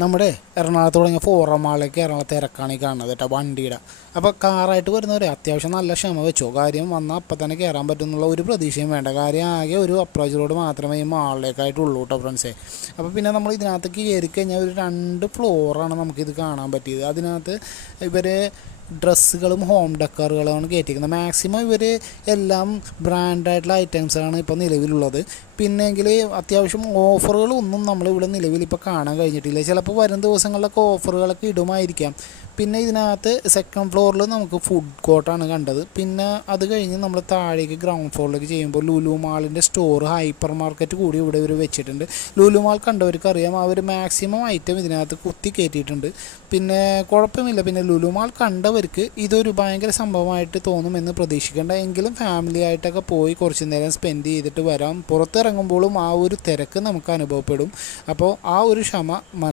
നമ്മുടെ എറണാകുളത്ത് തുടങ്ങിയ ഫോറം മാളിലേക്ക് എറണാകുളത്ത് ഇറക്കാണ് ഈ കാണുന്നത് കേട്ടോ വണ്ടിയുടെ. അപ്പോൾ കാറായിട്ട് വരുന്നവരെ അത്യാവശ്യം നല്ല ക്ഷമ വെച്ചോ, കാര്യം വന്നാൽ അപ്പം തന്നെ കയറാൻ പറ്റുന്നുള്ള ഒരു പ്രതീക്ഷയും വേണ്ട. കാര്യം ആകെ ഒരു അപ്രോച്ച് റോഡ് മാത്രമേ ഈ മാളിലേക്കായിട്ടുള്ളൂ കേട്ടോ ഫ്രണ്ട്സേ. അപ്പോൾ പിന്നെ നമ്മൾ ഇതിനകത്തേക്ക് കയറി കഴിഞ്ഞാൽ ഒരു 2 ഫ്ലോറാണ് നമുക്കിത് കാണാൻ പറ്റിയത്. അതിനകത്ത് ഇവർ ഡ്രസ്സുകളും ഹോം ഡെക്കറുകളുമാണ് കയറ്റിയിരിക്കുന്നത്. മാക്സിമം ഇവർ എല്ലാം ബ്രാൻഡായിട്ടുള്ള ഐറ്റംസാണ് ഇപ്പോൾ നിലവിലുള്ളത്. പിന്നെങ്കിൽ അത്യാവശ്യം ഓഫറുകളൊന്നും നമ്മളിവിടെ നിലവിൽ ഇപ്പോൾ കാണാൻ കഴിഞ്ഞിട്ടില്ല. ചിലപ്പോൾ വരും ദിവസങ്ങളിലൊക്കെ ഓഫറുകളൊക്കെ ഇടുമായിരിക്കാം. പിന്നെ ഇതിനകത്ത് സെക്കൻഡ് ഫ്ലോറിൽ നമുക്ക് ഫുഡ് കോർട്ടാണ് കണ്ടത്. പിന്നെ അത് കഴിഞ്ഞ് നമ്മൾ താഴേക്ക് ഗ്രൗണ്ട് ഫ്ലോറിലേക്ക് ചെയ്യുമ്പോൾ ലുലു മാളിൻ്റെ സ്റ്റോർ ഹൈപ്പർ മാർക്കറ്റ് കൂടി ഇവിടെ ഇവർ വെച്ചിട്ടുണ്ട്. ലുലു മാൾ കണ്ടവർക്ക് അറിയാം, അവർ മാക്സിമം ഐറ്റം ഇതിനകത്ത് കുത്തി കയറ്റിയിട്ടുണ്ട്. പിന്നെ കുഴപ്പമില്ല. പിന്നെ ലുലു മാൾ കണ്ടവർക്ക് ഇതൊരു ഭയങ്കര സംഭവമായിട്ട് തോന്നുമെന്ന് പ്രതീക്ഷിക്കേണ്ട. എങ്കിലും ഫാമിലി ആയിട്ടൊക്കെ പോയി കുറച്ച് നേരം സ്പെൻഡ് ചെയ്തിട്ട് വരാം. പുറത്തിറങ്ങുമ്പോഴും ആ ഒരു തിരക്ക് നമുക്ക് അനുഭവപ്പെടും. അപ്പോൾ ആ ഒരു ക്ഷമ